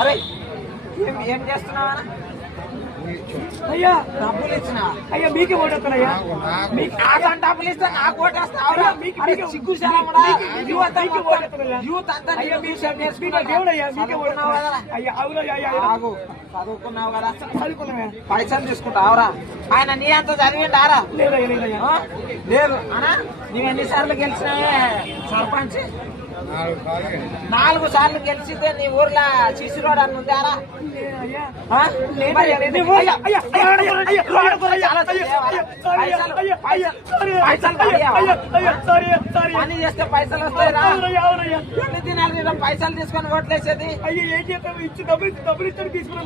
అరే ఏం చేస్తున్నావా అయ్యా డబ్బులు ఇచ్చిన. అయ్యా మీకే మీకు నాకు డబ్బులు ఇస్తా నాకు ఓటేస్తావురా మీకు- సిగ్గు యూత్ మీకు అంతా అయ్యా. దేవుడయ్యా మీకే కదా? అయ్యా అవునయ్యా చదువుకున్నావు కదా? చదువుకున్నావా పైసలు తీసుకుంటావురా ఆయన నీ అంత చదివిండారా? లేదయ్యా ఆ? లేదు అనా? నువ్వు ఎన్నిసార్లు గెలిచినావే సర్పంచ్? నాలుగు సార్లు. గెలిచితే నీ ఊర్లో శిశురాడు అని ఉందారా? చేస్తే పైసలు వస్తాయి దినాలు పైసలు తీసుకొని ఓట్లేసేది. తీసుకున్నా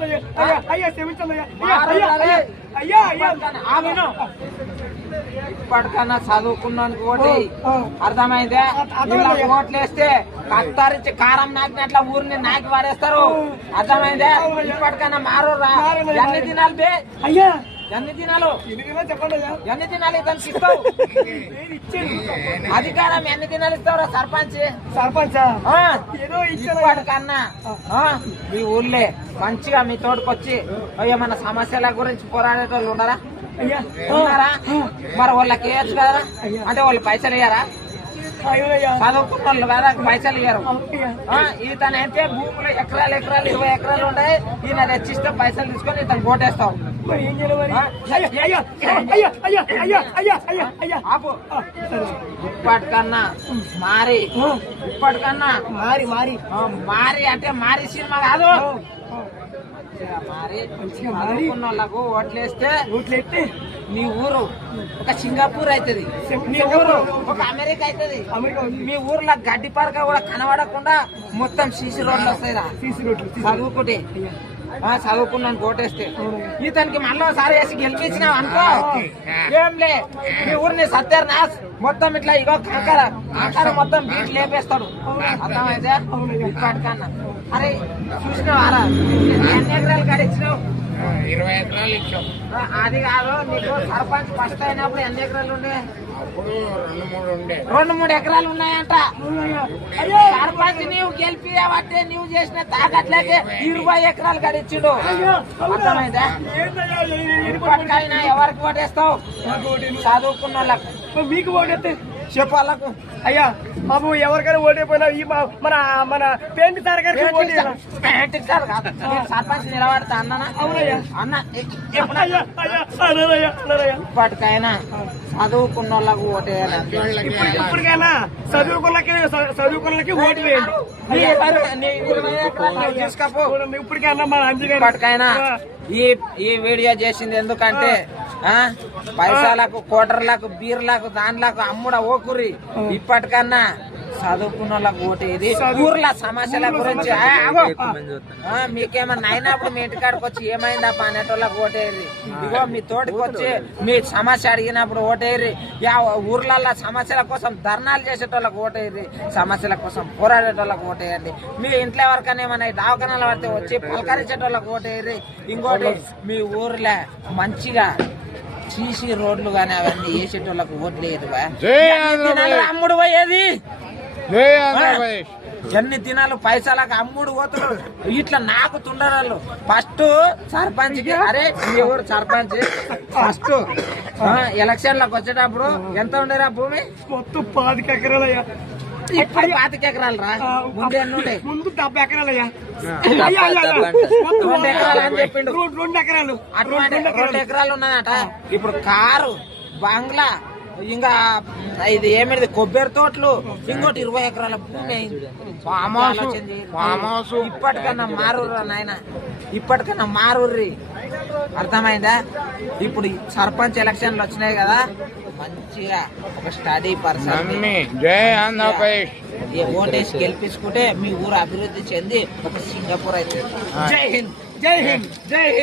ఇప్పటికన్నా చదువుకున్నానికి ఓటి. అర్థమైందే. ఇలా ఓట్లేస్తే కత్తరించి కారం నాకినట్ల ఊరిని నాకి వాడేస్తారు? అర్థమైందే? ఇప్పటికన్నా మారు. ఎన్ని దినాలు బే? అయ్యా. ఎన్ని దినాలు? ఎన్ని దినాలు ఇతనికి ఇస్తావు? అధికారం ఎన్ని దినాలు ఇస్తావురా సర్పంచ్? సర్పంచా? ఇప్పటికన్నా. ఆ, మీ ఊర్లే మంచిగా మీ తోటకొచ్చి ఏమన్నా సమస్యల గురించి పోరాడేటోళ్ళు అయ్యా. ఉన్నారా? మరి వాళ్ళకి వేయచ్చు కదరా? అంటే వాళ్ళు పైసలు ఇయ్యారా? చదువుకున్న వాళ్ళకి పైసలు ఇయ్యరు ఇతనైతే భూములు ఎకరాలు ఎకరాలు ఇరవై ఎకరాలు ఉంటాయి. ఈయన తెచ్చిస్తే పైసలు తీసుకొని ఇతను ఓటేస్తాం ఇప్పటికన్నా మారి ఇప్పటికన్నా మారి మారి. మారి అంటే మారి సినిమా కాదు. ఆ, ఆ. మారి మంచిగా మారి. చదువుకున్న వాళ్ళకు ఓట్లేస్తే మీ ఊరు ఒక సింగపూర్ అవుతుంది మీ ఊరు ఒక అమెరికా అవుతుంది మీ ఊర్లో గడ్డి పరక కూడా కనబడకుండా మొత్తం సీసీ రోడ్లు వస్తాయిరా. సీసీ రోడ్లు చదువుకుంటే. చదువుకున్నాను కోటేస్తే. ఇతనికి మళ్ళీ ఒకసారి వేసి గెలిపించినావు అనుకో. ఏం లే మీ ఊరిని సత్యనాథ్ మొత్తం ఇట్లా ఇగో కంకర కంకర మొత్తం బీట్ లేపేస్తాడు. అర్థమైతే. ఇప్పటికన్నా. అరే చూసినావారా ఎన్ని ఎకరాలు గడిచినావు ఇరవై ఎకరాలు ఇచ్చాం. ఆ, అది కాదు నీకు సర్పంచ్ ఫస్ట్ అయినప్పుడు ఎన్ని ఎకరాలు ఉండే? రెండు మూడు ఎకరాలు ఉన్నాయంట. సర్పంచ్ నీవు గెలిపియావంటే నీవు చేసిన తాకట్లేకే ఇరవై ఎకరాలు గడిచిండు. అర్థమైందా? ఎవరికి ఓటేస్తావు? చదువుకున్న మీకు ఓటేస్తే చెప్పు వాళ్ళకు అయ్యా బాబు ఎవరికైనా ఓటైపోయినా ఈ మన మన పెయింట్ సార్ గారికి కాదు. నేను సర్పంచ్ నిలబడతా అన్ననా? అవునయ్యా. అన్న ఎ- ఎప్పుడు అయ్యా అయ్యా అన్నారయ్యా అన్నారయ్యా ఇప్పటికైనా చదువుకున్న వాళ్ళకు ఓటేయాలి ఇప్పుడు ఇప్పటికైనా చదువుకున్నకి చదువుకున్నకి ఓటు వేయండి. చూడండి, ఇప్పటికైనా మన అంజి గారు ఇప్పటికైనా ఈ ఈ వీడియో చేసింది ఎందుకంటే పైసలకు కోటర్లకు బీర్లకు దానిలకు అమ్ముడ ఓకురి ఇప్పటికన్నా చదువుకున్న వాళ్ళకు ఓటేది ఊర్ల సమస్యల గురించి మీకేమన్నా అయినప్పుడు మీ ఇంటికాడికి వచ్చి ఏమైందా అనేటోళ్ళకి ఓటేది. ఇగో మీ తోటికి వచ్చి మీ సమస్య అడిగినప్పుడు ఓటేరి యా ఊర్లల్లో సమస్యల కోసం ధర్నాలు చేసేటోళ్ళకి ఓటేరి సమస్యల కోసం పోరాడేటోళ్ళకి ఓటేయండి. మీ ఇంట్లో ఎవరికైనా ఏమైనా దవాఖానాలు పడితే వచ్చి పలకరించేటోళ్ళకి ఓటేరి ఇంకోటి మీ ఊర్లో మంచిగా సీసీ రోడ్లు కానీ అవన్నీ వేసేటోళ్ళకి ఓట్లు వేయదు జై ఆంధ్రప్రదేశ్. అమ్ముడు పోయేది. ఎన్ని దినాలు పైసలకు అమ్ముడు పోతున్నారు ఇట్లా నాకు తుండరాళ్ళు. ఫస్ట్ సర్పంచ్కి అరే మీ ఊరు సర్పంచ్. ఫస్ట్ ఎలక్షన్లకు వచ్చేటప్పుడు ఎంత ఉండేరా భూమి? మొత్తం పాతిక ఎకరాలయ్యా. ఇప్పుడు పాతిక ఎకరాలు రా. ముందే ఎన్ని ఉండే ముందు డెబ్బై ఎకరాలయ్యా. రెండు ఎకరాలు. రెండు- ఉన్నదట ఇప్పుడు కారు బంగ్లా ఇంకా ఇది ఏమిది కొబ్బరి తోటలు ఇంకోటి ఇరవై ఎకరాల భూమి అయింది. Farm house. Farm house. ఇప్పటికన్నా మారుర్రా నాయన. ఇప్పటికన్నా మారుర్రి. అర్థమైందా? ఇప్పుడు సర్పంచ్ ఎలక్షన్లు వచ్చినాయి కదా. మంచిగా ఒక స్టడీ పర్సన్ ఓటేసి గెలిపించుకుంటే మీ ఊరు అభివృద్ధి చెంది ఒక సింగపూర్ అయితే. జై హింద్ జై హింద్ జై హింద్.